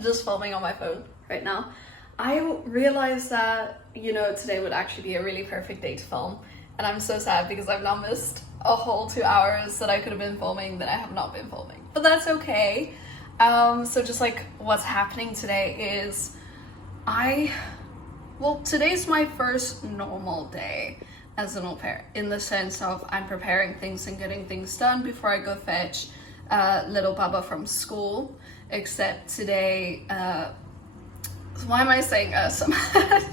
just filming on my phone right now. I realized that, you know, today would actually be a really perfect day to film. And I'm so sad because I've now missed a whole 2 hours that I could have been filming that I have not been filming. But that's okay. So just like what's happening today is today's my first normal day as an au pair, in the sense of I'm preparing things and getting things done before I go fetch little Baba from school. Except today, why am I saying so much?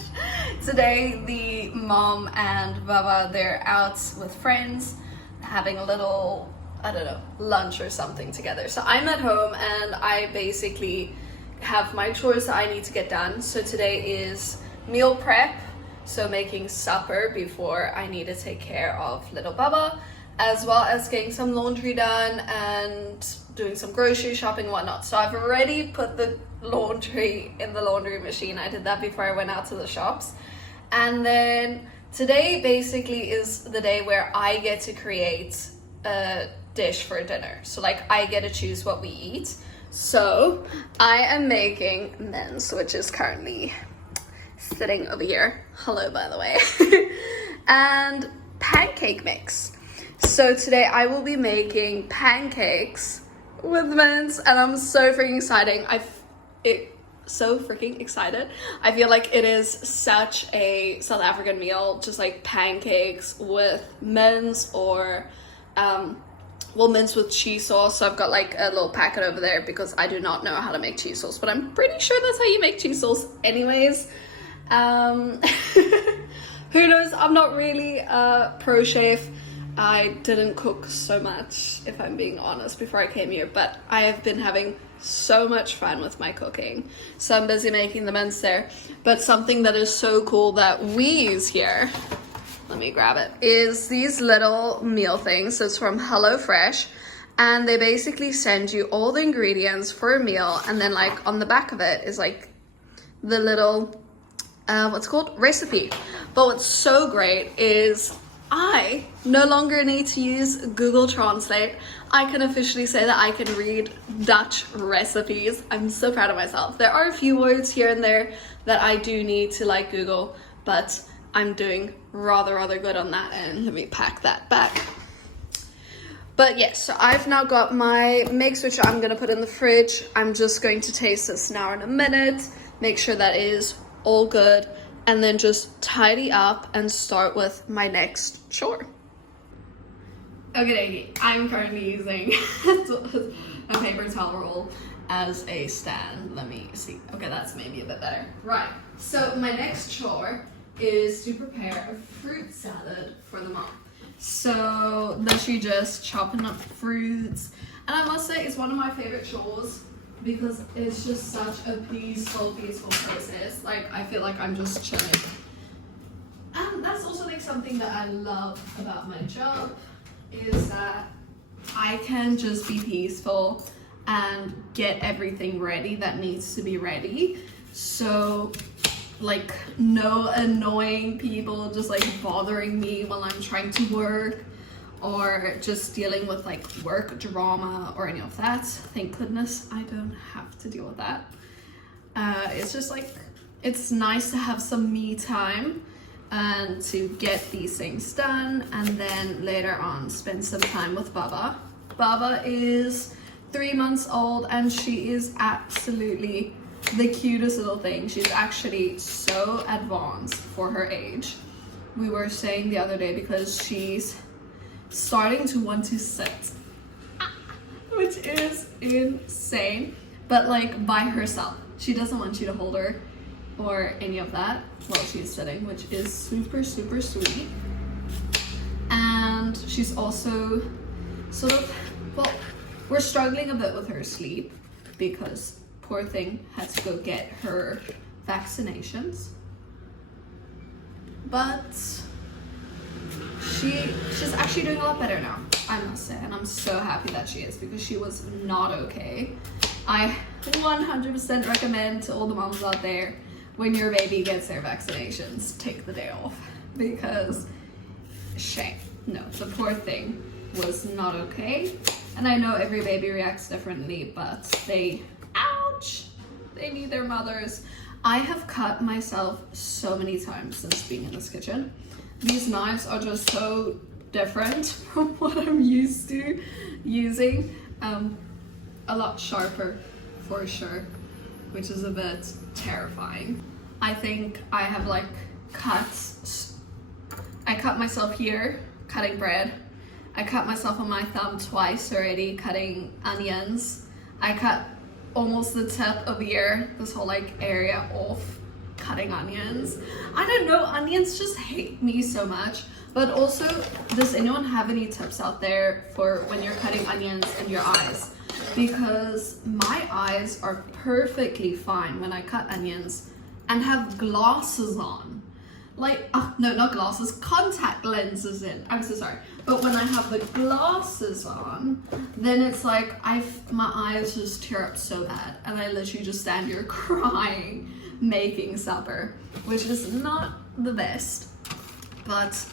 Today the mom and Baba, they're out with friends having a little, I don't know, lunch or something together. So I'm at home and I basically have my chores that I need to get done. So today is meal prep, so making supper before I need to take care of little Baba, as well as getting some laundry done and doing some grocery shopping and whatnot. So I've already put the laundry in the laundry machine. I did that before I went out to the shops. And then today basically is the day where I get to create a dish for dinner. So like I get to choose what we eat. So I am making mince, which is currently sitting over here. Hello, by the way. And pancake mix. So today I will be making pancakes with mince, and I'm so freaking excited. So freaking excited. I feel like it is such a South African meal, just like pancakes with mince or mince with cheese sauce. So I've got like a little packet over there because I do not know how to make cheese sauce, but I'm pretty sure that's how you make cheese sauce anyways. Who knows? I'm not really a pro chef. I didn't cook so much, if I'm being honest, before I came here, but I have been having so much fun with my cooking. So I'm busy making the mince there. But something that is so cool that we use here, let me grab it, is these little meal things. So it's from HelloFresh, and they basically send you all the ingredients for a meal, and then like on the back of it is like the little recipe. But what's so great is I no longer need to use Google Translate. I can officially say that I can read Dutch recipes. I'm so proud of myself. There are a few words here and there that I do need to like Google, but I'm doing rather good on that end. Let me pack that back. But yes, so I've now got my mix, which I'm gonna put in the fridge. I'm just going to taste this now in a minute, make sure that is all good, and then just tidy up and start with my next chore. Okay, I'm currently using a paper towel roll as a stand. Let me see. Okay, that's maybe a bit better. Right, so my next chore is to prepare a fruit salad for the mom. So literally just chopping up fruits. And I must say, it's one of my favorite chores because it's just such a peaceful process. Like, I feel like I'm just chilling. And that's also like something that I love about my job, is that I can just be peaceful and get everything ready that needs to be ready. So like no annoying people just like bothering me while I'm trying to work, or just dealing with like work drama or any of that. Thank goodness I don't have to deal with that. It's just like, it's nice to have some me time and to get these things done, and then later on spend some time with Baba. Baba is 3 months old and she is absolutely the cutest little thing. She's actually so advanced for her age. We were saying the other day, because she's starting to want to sit, which is insane, but like by herself. She doesn't want you to hold her or any of that while she's sitting, which is super sweet. And she's also sort of, well, we're struggling a bit with her sleep because poor thing had to go get her vaccinations, but she's actually doing a lot better now, I must say, and I'm so happy that she is, because she was not okay. I 100% recommend to all the moms out there, when your baby gets their vaccinations, take the day off, because shame. No, the poor thing was not okay. And I know every baby reacts differently, but ouch, they need their mothers. I have cut myself so many times since being in this kitchen. These knives are just so different from what I'm used to using. A lot sharper for sure, which is a bit terrifying. I think I have like I cut myself here cutting bread. I cut myself on my thumb twice already cutting onions. I cut almost the tip of here, this whole like area off cutting onions. I don't know, onions just hate me so much. But also, does anyone have any tips out there for when you're cutting onions in your eyes? Because my eyes are perfectly fine when I cut onions and have glasses on. Like, no, not glasses, contact lenses in. I'm so sorry. But when I have the glasses on, then it's like my eyes just tear up so bad. And I literally just stand here crying, making supper, which is not the best. But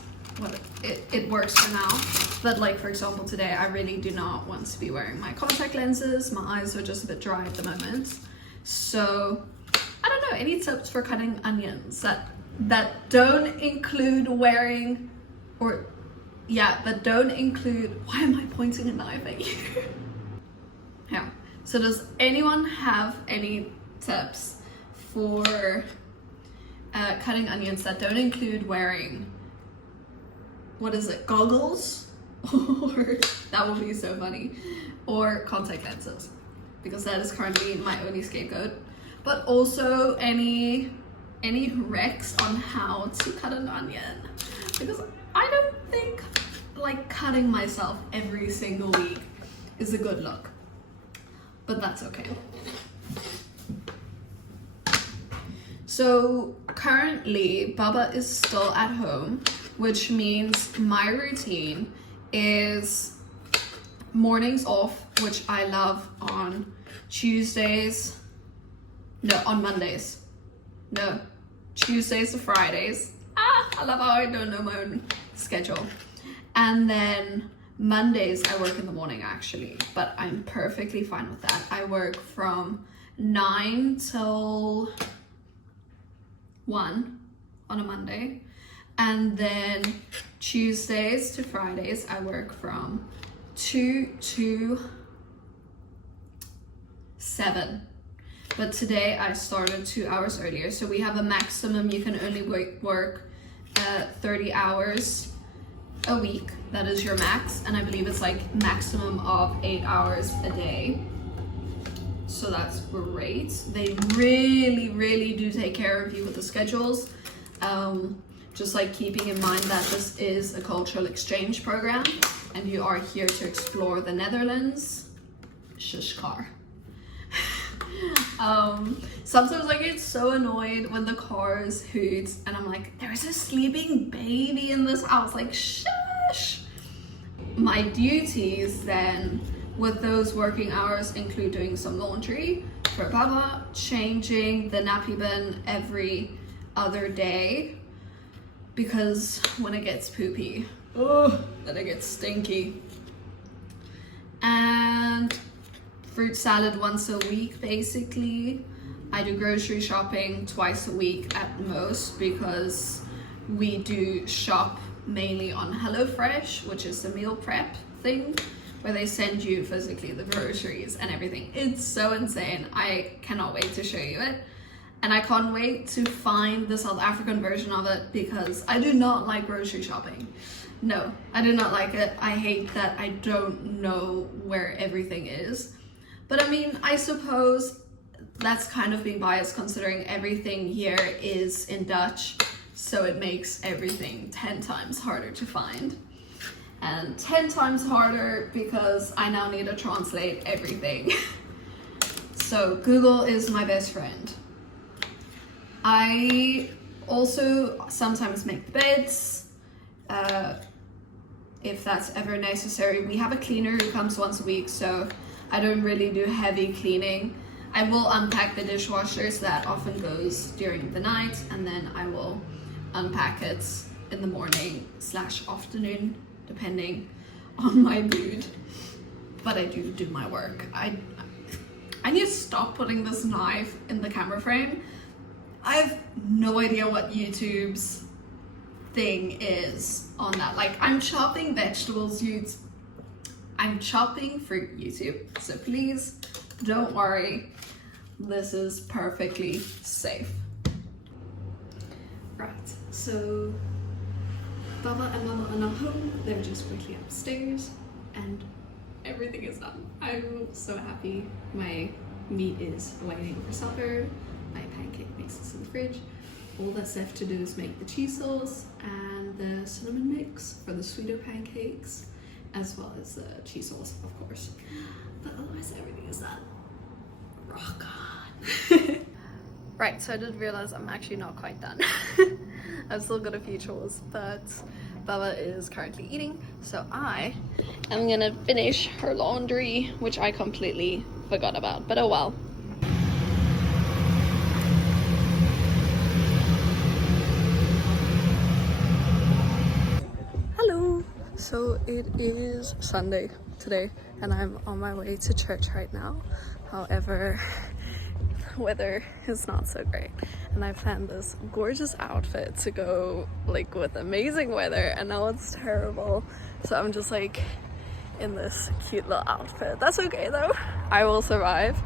it works for now. But like, for example, today I really do not want to be wearing my contact lenses. My eyes are just a bit dry at the moment. So I don't know, any tips for cutting onions that don't include wearing, or yeah, that don't include, why am I pointing a knife at you? Yeah, so does anyone have any tips for cutting onions that don't include wearing, what is it, goggles? Or that would be so funny, or contact lenses, because that is currently my only scapegoat. But also any recs on how to cut an onion, because I don't think like cutting myself every single week is a good look, but that's okay. So currently Baba is still at home, which means my routine is mornings off, which I love, on Mondays. No, Tuesdays to Fridays. I love how I don't know my own schedule. And then Mondays I work in the morning actually, but I'm perfectly fine with that. I work from 9 till 1 on a Monday. And then Tuesdays to Fridays, I work from 2 to 7. But today I started 2 hours earlier. So we have a maximum, you can only work 30 hours a week. That is your max. And I believe it's like maximum of 8 hours a day. So that's great. They really, really do take care of you with the schedules. Just like keeping in mind that this is a cultural exchange program and you are here to explore the Netherlands. Shush car. Sometimes I get so annoyed when the cars hoot and I'm like, there's a sleeping baby in this house, like shush. My duties then with those working hours include doing some laundry for Baba, changing the nappy bin every other day, because when it gets poopy, then it gets stinky. And fruit salad once a week, basically. I do grocery shopping twice a week at most, because we do shop mainly on HelloFresh, which is the meal prep thing, where they send you physically the groceries and everything. It's so insane. I cannot wait to show you it. And I can't wait to find the South African version of it, because I do not like grocery shopping. No, I do not like it. I hate that I don't know where everything is. But I mean, I suppose that's kind of being biased, considering everything here is in Dutch. So it makes everything 10 times harder to find. And 10 times harder because I now need to translate everything. So Google is my best friend. I also sometimes make the beds, if that's ever necessary. We have a cleaner who comes once a week, so I don't really do heavy cleaning. I will unpack the dishwasher, so that often goes during the night, and then I will unpack it in the morning/afternoon, depending on my mood. But I do my work. I I need to stop putting this knife in the camera frame. I have no idea what YouTube's thing is on that. Like, I'm chopping vegetables, I'm chopping fruit YouTube, so please don't worry, this is perfectly safe. Right, so Baba and Mama are not home, they're just quickly upstairs and everything is done. I'm so happy. My meat is waiting for supper, my pancake mix is in the fridge. All that's left to do is make the cheese sauce and the cinnamon mix for the sweeter pancakes, as well as the cheese sauce, of course. But otherwise everything is done. Rock on. Right, so I did realize I'm actually not quite done. I've still got a few chores, but Baba is currently eating, so I am gonna finish her laundry, which I completely forgot about, but oh well. Hello! So it is Sunday today, and I'm on my way to church right now. However, the weather is not so great, and I planned this gorgeous outfit to go like with amazing weather, and now it's terrible. So I'm just like in this cute little outfit. That's okay though, I will survive.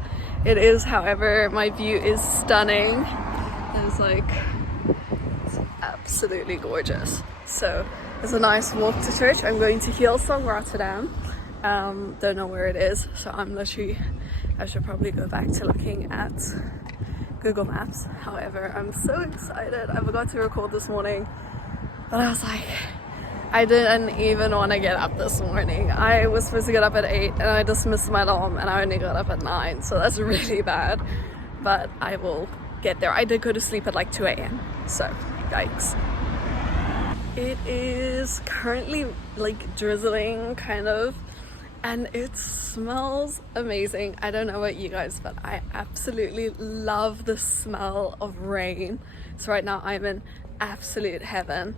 It is, however, my view is stunning. It's like, it's absolutely gorgeous. So it's a nice walk to church. I'm going to Hillsong, Rotterdam. Don't know where it is, so I should probably go back to looking at Google Maps. However, I'm so excited. I forgot to record this morning, but I was like, I didn't even want to get up this morning. I was supposed to get up at 8 and I just missed my alarm and I only got up at 9, so that's really bad, but I will get there. I did go to sleep at like 2 a.m, so yikes. It is currently like drizzling kind of, and it smells amazing. I don't know about you guys, but I absolutely love the smell of rain. So right now I'm in absolute heaven.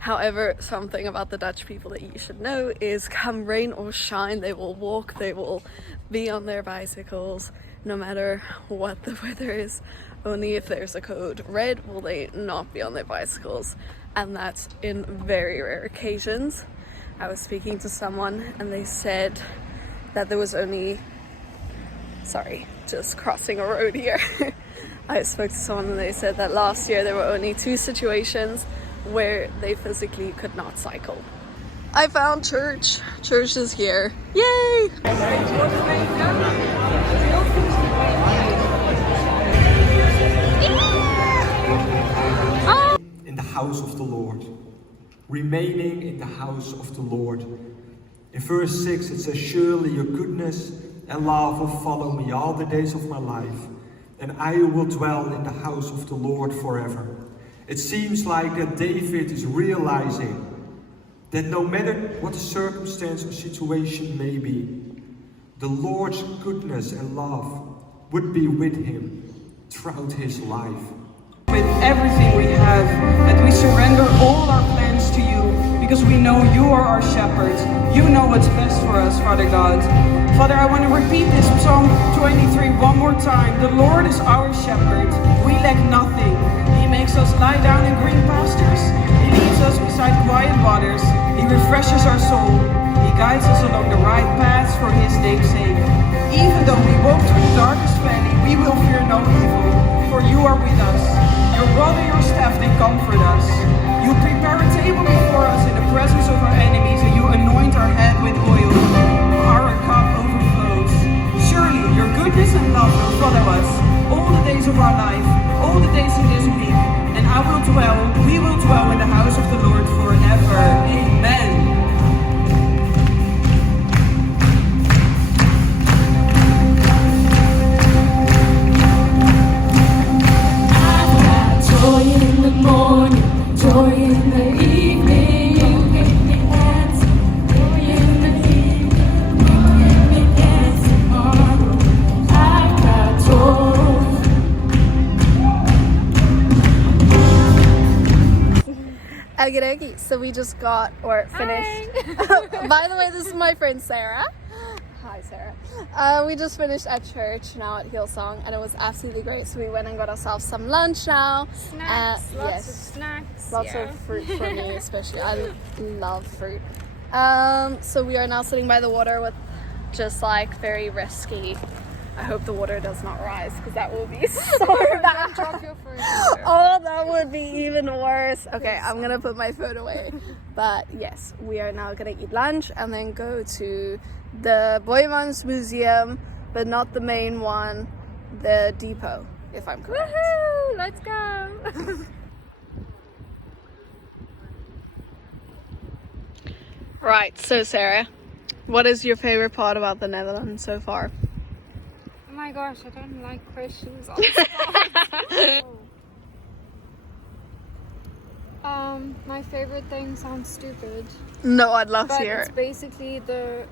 However, something about the Dutch people that you should know is come rain or shine, they will walk, they will be on their bicycles, no matter what the weather is. Only if there's a code red will they not be on their bicycles, and that's in very rare occasions. I was speaking to someone and they said that there was only, sorry, just crossing a road here. I spoke to someone and they said that last year there were only 2 situations where they physically could not cycle. I found church. Church is here. Yay! In the house of the Lord. Remaining in the house of the Lord. In verse 6 it says, surely your goodness and love will follow me all the days of my life, and I will dwell in the house of the Lord forever. It seems like that David is realizing that no matter what the circumstance or situation may be, the Lord's goodness and love would be with him throughout his life. With everything we have, that we surrender all our plans to you, because we know you are our shepherd. You know what's best for us, Father God. Father, I want to repeat this Psalm 23 one more time. The Lord is our shepherd. We lack nothing. He makes us lie down in green pastures. He leads us beside quiet waters. He refreshes our soul. He guides us along the right paths for his name's sake. Even though we walk through the darkest valley, we will fear no evil, for you are with us. Your rod and your staff, they comfort us. You prepare a table before us in the presence of our enemies, and you anoint our head with oil. Our cup overflows. Surely your goodness and love will follow us all the days of our life, all the days in this week, and we will dwell in the house of the Lord forever. Amen. Joy in the morning, joy in the evening, you give me answer. Joy in the evening, you give me answer. Tomorrow, I've got joy. Okie dokie, so we just got, or finished. By the way, this is my friend Sarah. Hi Sarah. We just finished at church now at Hillsong, and it was absolutely great. So we went and got ourselves some lunch now. Snacks, lots yes, of snacks. lots yeah. of fruit for me, especially. I love fruit. So we are now sitting by the water with just like very risky. I hope the water does not rise because that will be so bad. Drop your phone. Oh, that would be even worse. Okay, I'm gonna put my phone away. But yes, we are now gonna eat lunch and then go to the Boijmans museum, but not the main one, the Depo, if I'm correct. Woohoo! Let's go. Right, so Sarah, what is your favorite part about the Netherlands so far? Oh my gosh, I don't like questions. My favorite thing sounds stupid, No, I'd love to but hear it's it. basically the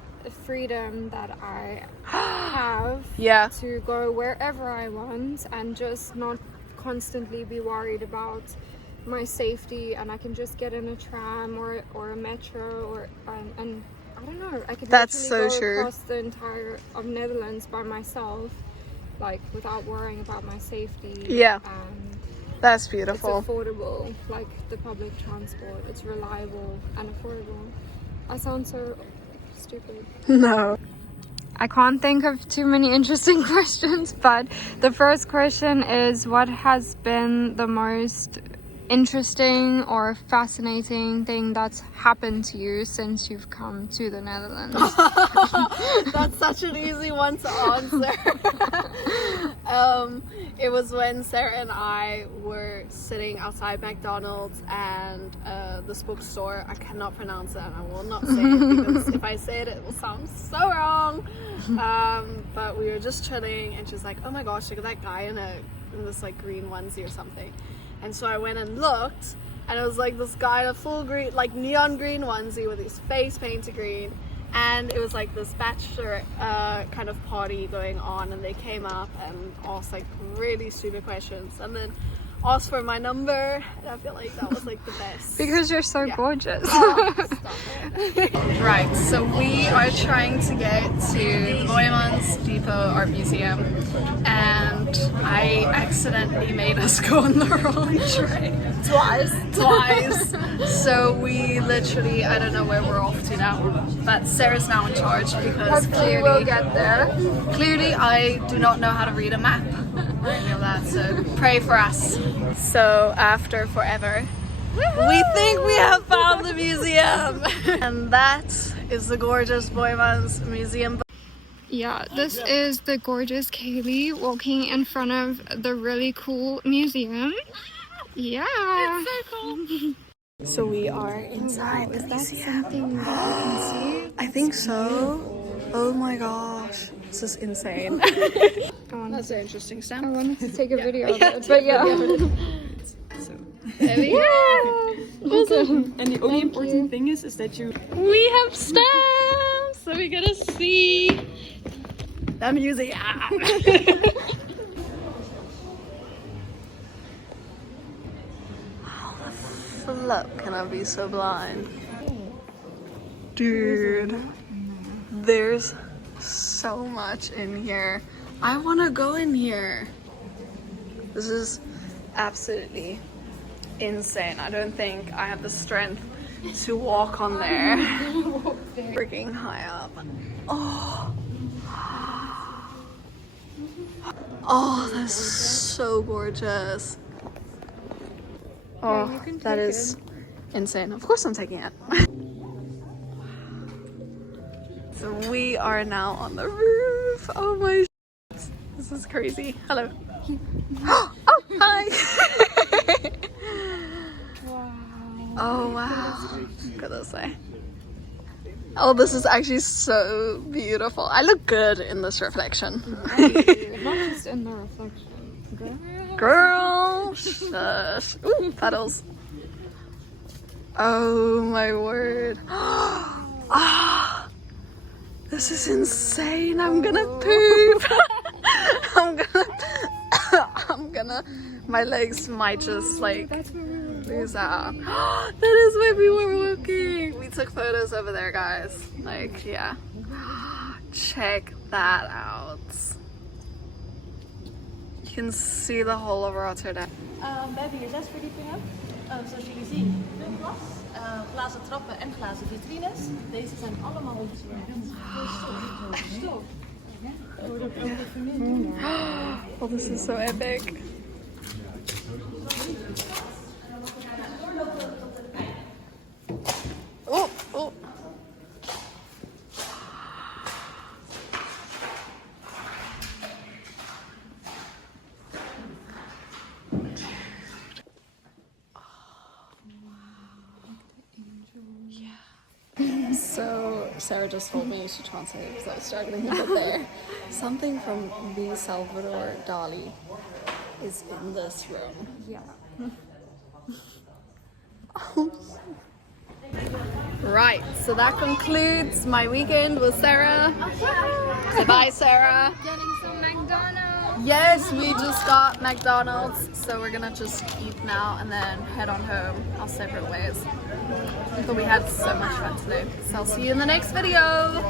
freedom that I have Yeah. to go wherever I want and just not constantly be worried about my safety, and I can just get in a tram or a metro or and I don't know, I could That's literally so go true. across the entire of Netherlands by myself, like without worrying about my safety. Yeah. And That's it's beautiful. affordable, like the public transport. It's reliable and affordable. I sound so stupid. No. I can't think of too many interesting questions, but the first question is, what has been the most interesting or fascinating thing that's happened to you since you've come to the Netherlands? That's such an easy one to answer. It was when Sarah and I were sitting outside McDonald's and this bookstore. I cannot pronounce it and I will not say it because if I say it, it will sound so wrong. But we were just chilling and she's like, oh my gosh, look at that guy in this like green onesie or something. And so I went and looked, and it was like this guy in a full green, like neon green onesie with his face painted green. And it was like this bachelor kind of party going on, and they came up and asked like really stupid questions and then asked for my number, and I feel like that was like the best. Because you're so gorgeous. Oh, stop it. Right, so we are trying to get to the Boijmans Depo Art Museum, and I accidentally made us go on the wrong train. Twice. So we literally, I don't know where we're off to now, but Sarah's now in charge because Hopefully we'll get there. Clearly, I do not know how to read a map or any of that, so pray for us. So, after forever, we think we have found the museum! And that is the gorgeous Boijmans Museum. Yeah, this is the gorgeous Kaylee walking in front of the really cool museum. Yeah. It's so cool. So we are inside the museum. Something that you can see? I think so. Oh my gosh. This is insane. That's an interesting I stamp. wanted to take a video of it, but yeah. Awesome. And the only important thing is that you We have stamps, so we gotta see the museum. How the flip can I be so blind? Dude, there's so much in here. I wanna go in here. This is absolutely insane. I don't think I have the strength to walk on there. Freaking high up. Oh, that's so gorgeous. Oh, you can that take is insane. Of course I'm taking it. So we are now on the roof. Oh my shit. This is crazy. Hello. Oh, hi. Oh wow. Look at this way. Oh, this is actually so beautiful. I look good in this reflection. Not just in the reflection. Girl, shush. Ooh, puddles. Oh my word. Ah, this is insane. I'm gonna poop. I'm gonna, my legs might just like That's where we were. lose out. That is where we were walking. We took photos over there, guys. Like, yeah. Check that that out. You can see the whole of Rotterdam. We hebben hier 6 verdiepingen. Zoals jullie zien, glas, glazen trappen en glazen vitrines. Deze zijn allemaal stof. Oh, this is so epic. Oh, oh. So Sarah just told me to translate because I was struggling a bit there. Something from the Salvador Dali is in this room. Yeah. Right, so that concludes my weekend with Sarah. Say bye, Sarah. Getting some McDonald's. Yes, we just got McDonald's, so we're gonna just eat now and then head on home our separate ways. But we had so much fun today, so I'll see you in the next video.